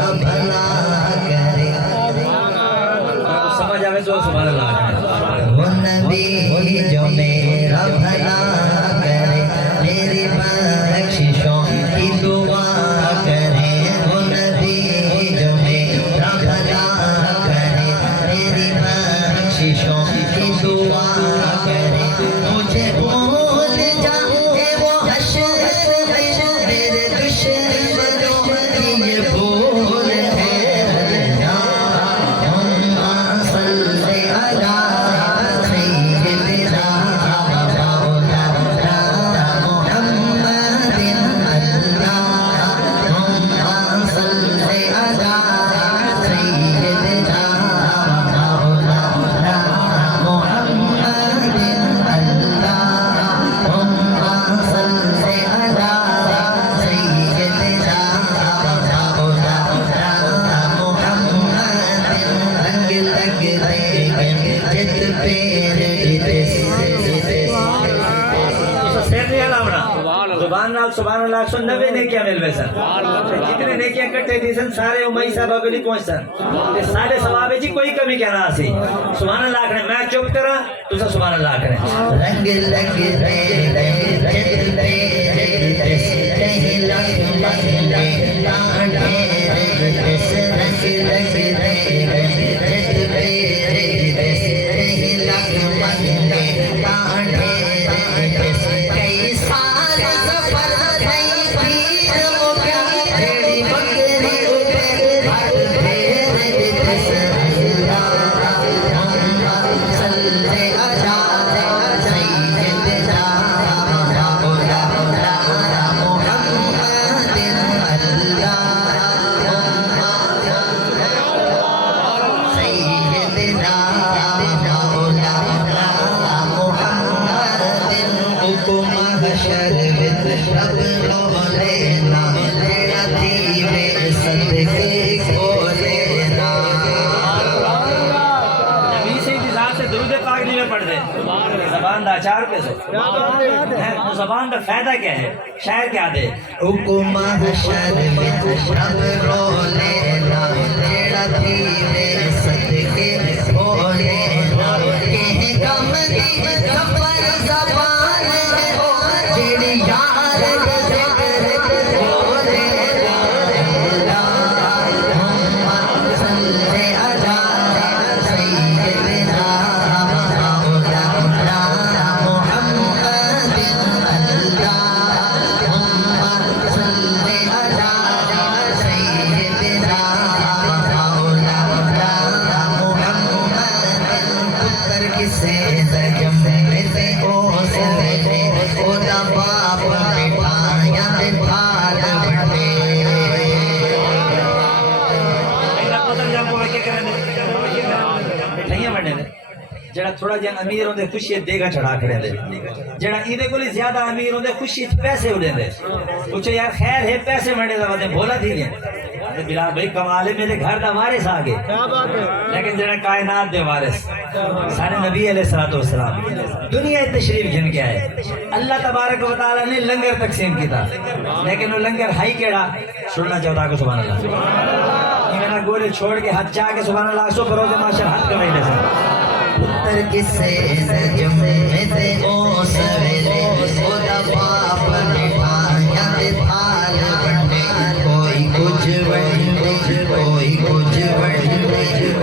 میرا بھلا کرے سمجھ آوے تو سبحان اللہ وہ نبی جو میرا بھلا کرے میری بخششوں کی دعا کرے وہ نبی جو میرا بھلا کرے میری بخششوں کی دعا کرے مجھے بھول جائے وہ حشر میرے دشمنوں کی یہ بھول ہے اللہم صلی علی سیدنا مولانا محمد اللہم صلی علی سیدنا مولانا محمد اللہم صلی علی سیدنا مولانا محمد رنگ لگ دے جت پیر زبان نال سبحان اللہ 190 نیکیاں مل وے سن جتنے نیکیاں کٹے دی سن سارے امئی صاحب اگلی پہنچ سن تے سارے ثواب جی کوئی کمی کہنا سی سبحان اللہ کرے میں چپ کرا تسا سبحان اللہ کرے رنگ لگ دے جت پیر کہیں لکھ لکھ دے ڈانڈے رنگ لگ دے جت پیر کہیں لکھ لکھ دے ڈانڈے کئی سال سفر کئی پیر وہ کیا بھیڑی بکری اٹھے ہاتھ پھیر دس اللہم صلی علی سیدنا مولانا محمد اللہم سیدنا مولانا محمد حکم حشر وچ رب رو لینا تیرا دیوے صدقے کو لینا نبی سے ذات سے درود پاک نہیں میں پڑھ دے زبان دا 4 پیسو زبان دا فائدہ کیا ہے شاعر کیا دے حکم حشر وچ رب رو لینا تیرا دیوے صدقے کو لینا کہ کم دی سفر زبان جیڑی یار ذکر کو لینا اللہم صلی علی سیدنا مولانا محمد اللہم صلی علی سیدنا مولانا محمد پتر کسے زجم سے او سے او دا باپ مٹھایا دے پھال بڑھے میرا پتر جب وہ کیا کرنے مٹھائیاں بڑھنے دے جڑا تھوڑا جہاں امیر ہوندے خوشی دیگا چڑھا کھڑے دے جڑا ایدے کولی زیادہ امیر ہوندے خوشی پیسے اڑے دے پوچھو یار خیر ہے پیسے مڑے دا ودے بولا تھی گئے بلال بھائی کمالے میرے گھر دا وارث آگے لیکن جڑا کائنات دے وارث سارے نبی علیہ السلام دنیا تشریف گھن کے آئے اللہ تبارک و تعالیٰ نے لنگر تقسیم کیتا لیکن وہ لنگر ہائی کیڑا سننا چاہتا کو سبحان اللہ یہ میں گولے چھوڑ کے ہاتھ جا کے سبحان اللہ سو پروز معاشر ہاتھ کمائی لے سکتا پتر کسے زجم سے او سویلے او دا باپ مٹھایا دے تھال بڑھنے کوئی کچھ بڑھنے کوئی کچھ بڑھنے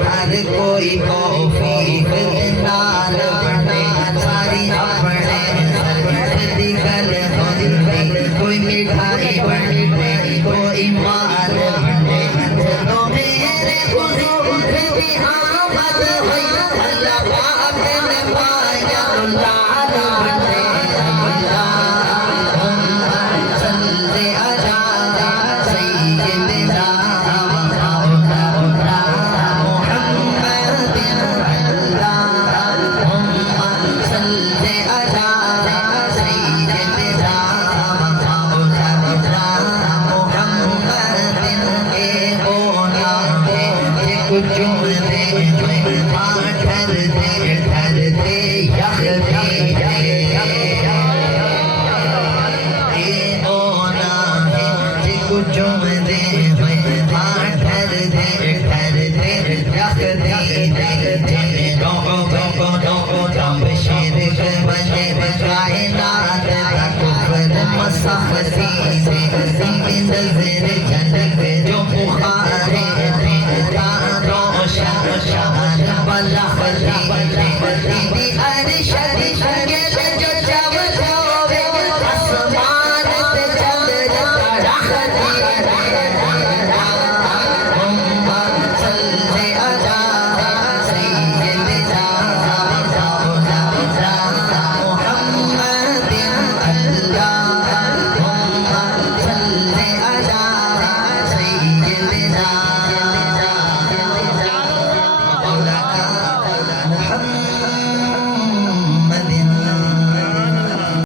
ہر کوئی توفیق دے نال بڑھنے ساری اپنے سر دی گل ہوندی کوئی مٹھائی بڑھنے کوئی مال بڑھنے جدو میرے حضور کی آمد ہوئی اللہ پاک نے پایا لال بڑھنے اللہم صلی علی سیدنا مولانا محمد اللہم صلی علی سیدنا مولانا محمد اے بونا کچھ دے ٹھر دے یخ دے اے بونا کچھ دے ٹھر نظر جنت جو بخار روشن شان بلخ دی ارشد جو جب آسمان سے چندر